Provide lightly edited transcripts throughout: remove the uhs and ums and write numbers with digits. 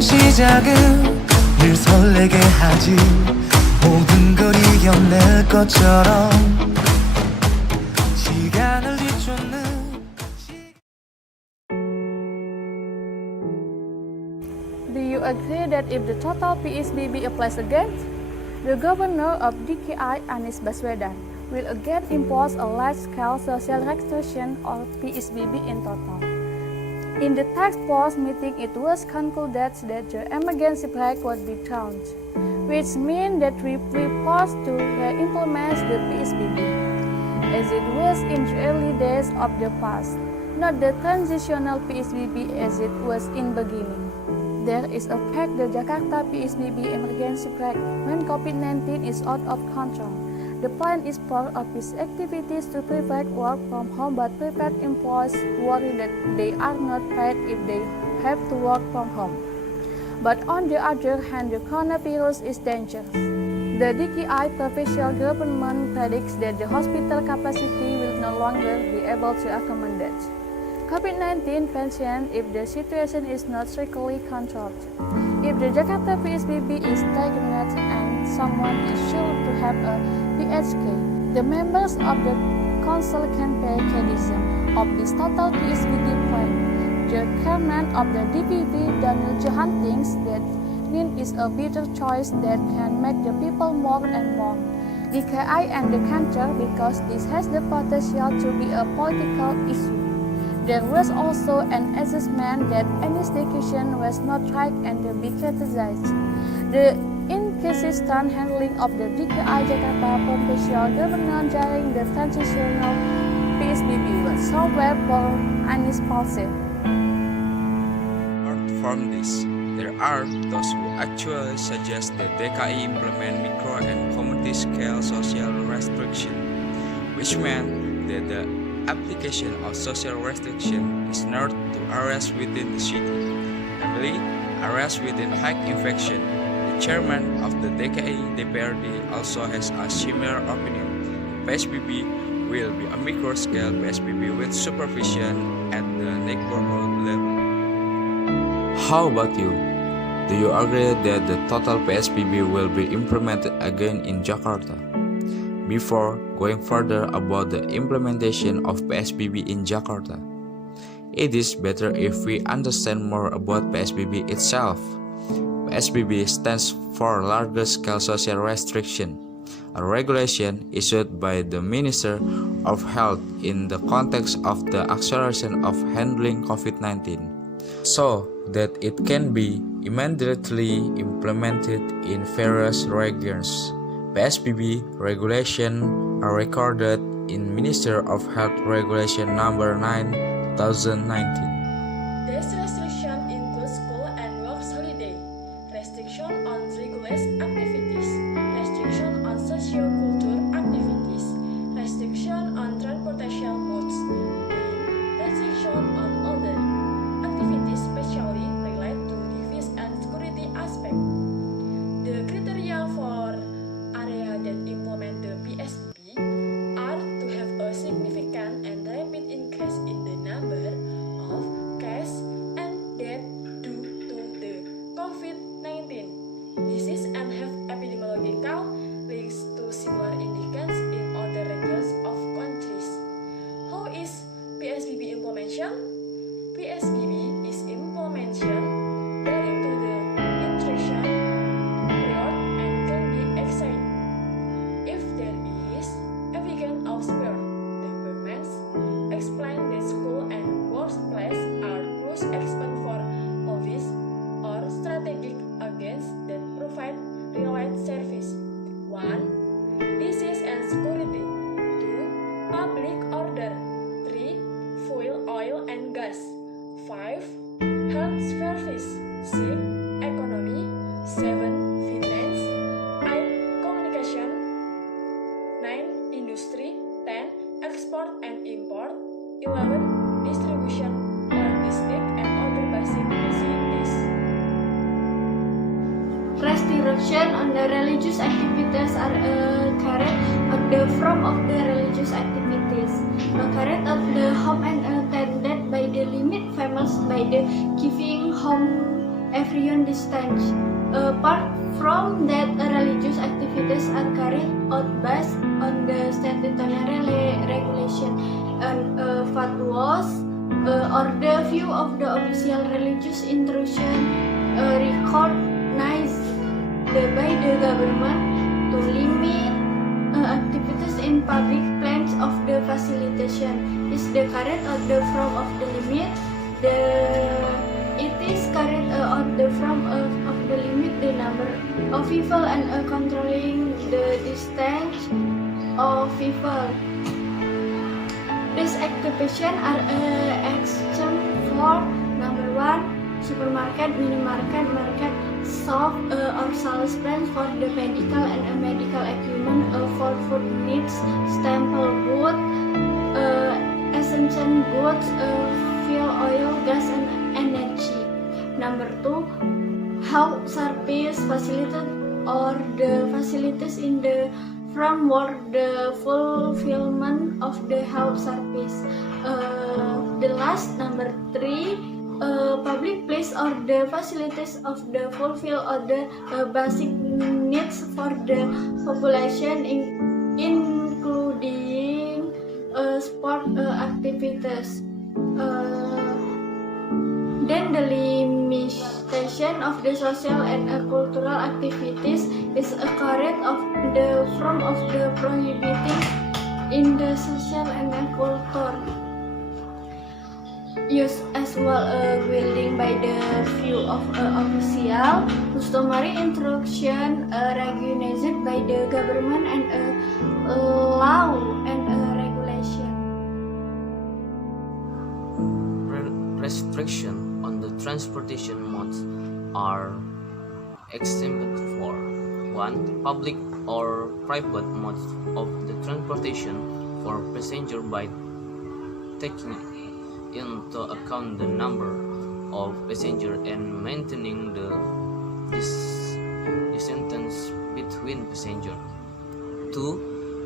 시작은 늘 설레게 하지 모든 걸 이겨낼 것처럼 시간을 뒤쫓는 Do you agree that if the total PSBB applies again, the governor of DKI, Anies Baswedan, will again impose a large-scale social restriction or PSBB in total? In the task force meeting, it was concluded that the emergency brake would be thrown, which means that we will forced to re-implement the PSBB, as it was in the early days of the past, not the transitional PSBB as it was in beginning. There is a fact the Jakarta PSBB emergency brake when COVID-19 is out of control. The plan is for office activities to prevent work from home, but prepared employees worry that they are not paid if they have to work from home. But on the other hand, the coronavirus is dangerous. The DKI provincial government predicts that the hospital capacity will no longer be able to accommodate COVID-19 patients if the situation is not strictly controlled. If the Jakarta PSBB is stagnant and someone is sure to have a PHK, the members of the council can pay criticism of this total PSBB plan. The chairman of the DPP, Daniel Johan, thinks that NIN is a better choice that can make the people more and more DKI and the country because this has the potential to be a political issue. There was also an assessment that any decision was not right and to be criticized. The inconsistent handling of the DKI Jakarta provincial government during the transitional PSBB was somewhere for Anies policy. Apart from this, there are those who actually suggest that DKI implement micro and community scale social restriction, which meant that the application of social restriction is not to areas within the city, namely areas within high infection. The chairman of the DKI DPRD also has a similar opinion. PSBB will be a micro-scale PSBB with supervision at the neighborhood level. How about you? Do you agree that the total PSBB will be implemented again in Jakarta? Before going further about the implementation of PSBB in Jakarta, it is better if we understand more about PSBB itself. PSBB stands for Larger Scale Social Restriction, a regulation issued by the Minister of Health in the context of the acceleration of handling COVID-19, so that it can be immediately implemented in various regions. PSBB regulation are recorded in Minister of Health Regulation Number 9, 2019. This restriction includes school and work holiday, restriction on religious activities, restriction on socio-cultural activities, restriction on transportation modes, and restriction on other activities especially related to defense and security aspects. The criteria for area that implement the PSBB are to have a significant and rapid increase in the number of cases and deaths due to the COVID-19 disease and have epidemiological links to similar indications in other regions of countries. How is PSBB implementation? PSBB is implementation during to the intrusion period and can be excited if there is evidence of spread. The government explained that school and workplace are close expense for office or strategic agents that provide related service. 1. Disease and security. 2. Public order. 3. Fuel, oil and gas. 5. Health service. 6. Economy. 7. Finance. 8. Communication. 9. Industry. 10. Export and import. 11. Distribution, logistic and other basic necessities. Restriction on the religious activities are carried out the form of the religious activities, carried out the home and attended by the limit famous by the giving home everyone distance. Apart from that, religious activities are carried out based on the statutory regulation and fatwas or the view of the official religious instruction recognized by the government to limit activities in public plans of the facilitation. Is the carried out the from of the limit? It is carried out the from of the limit the number of people and controlling the distance of people. These activations are exempt for number 1, supermarket, minimarket, market, shop or sales plans for the medical and medical equipment for food needs, staple goods, essential goods, fuel, oil, gas, and energy. Number 2, health service facilities or the facilities in the framework the fulfillment of the health service. The last number 3, public place or the facilities of the fulfill or the basic needs for the population including sport activities. Then the limitation of the social and cultural activities is a carried of the from of the prohibiting in the social and culture use as well wielding by the view of official customary instruction recognized by the government and law and regulation. Restriction on the transportation modes are exempted for 1. Public or private modes of the transportation for passenger by taking into account the number of passengers and maintaining the distance between passengers. 2.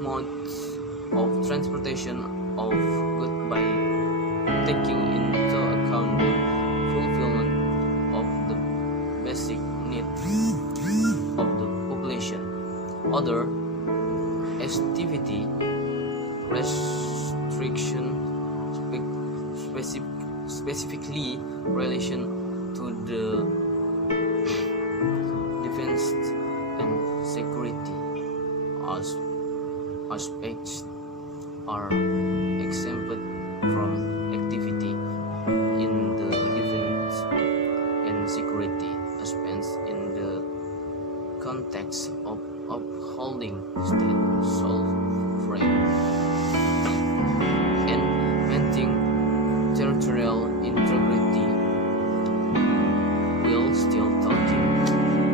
Modes of transportation of goods by taking into account the fulfillment of the basic needs of the population. Other activity restriction specifically relation to the defense and security aspects are exempted from activity in the defense and security aspects in the context of upholding state sovereignty and maintaining territorial integrity, while still taking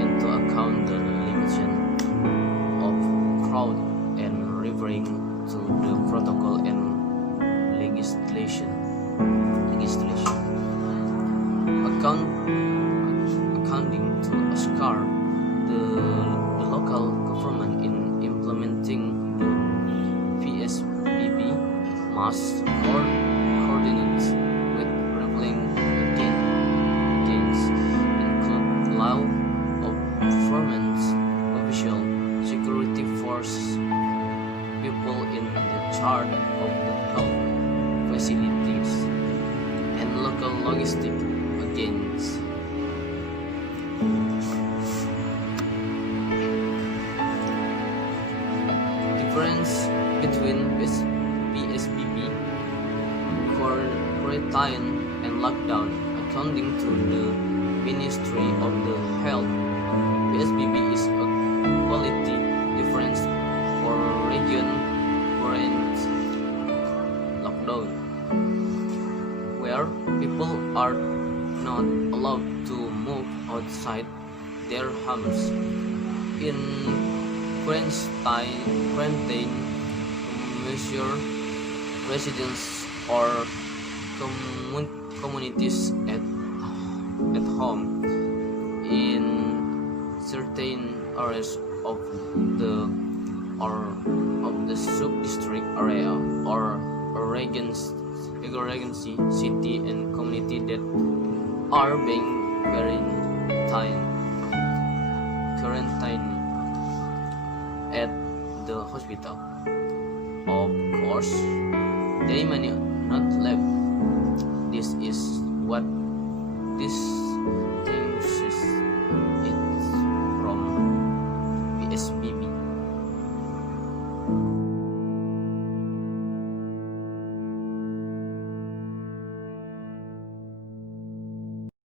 into account the limitation of crowd and referring to the protocol and legislation. Accounting to ASCAR, the local government in implementing the PSBB must coordinate with rebelling against include law of government official, security forces, people in the charge of the health facilities, and local logistics against difference between PSBB, quarantine, and lockdown. According to the Ministry of the Health, PSBB is a quality difference for region current lockdown, where people are not allowed to move outside their homes. In quarantine measure, residents or communities at home in certain areas of the sub-district area or regency city and community that are being quarantine at the hospital. Of course, they may not live. This is what this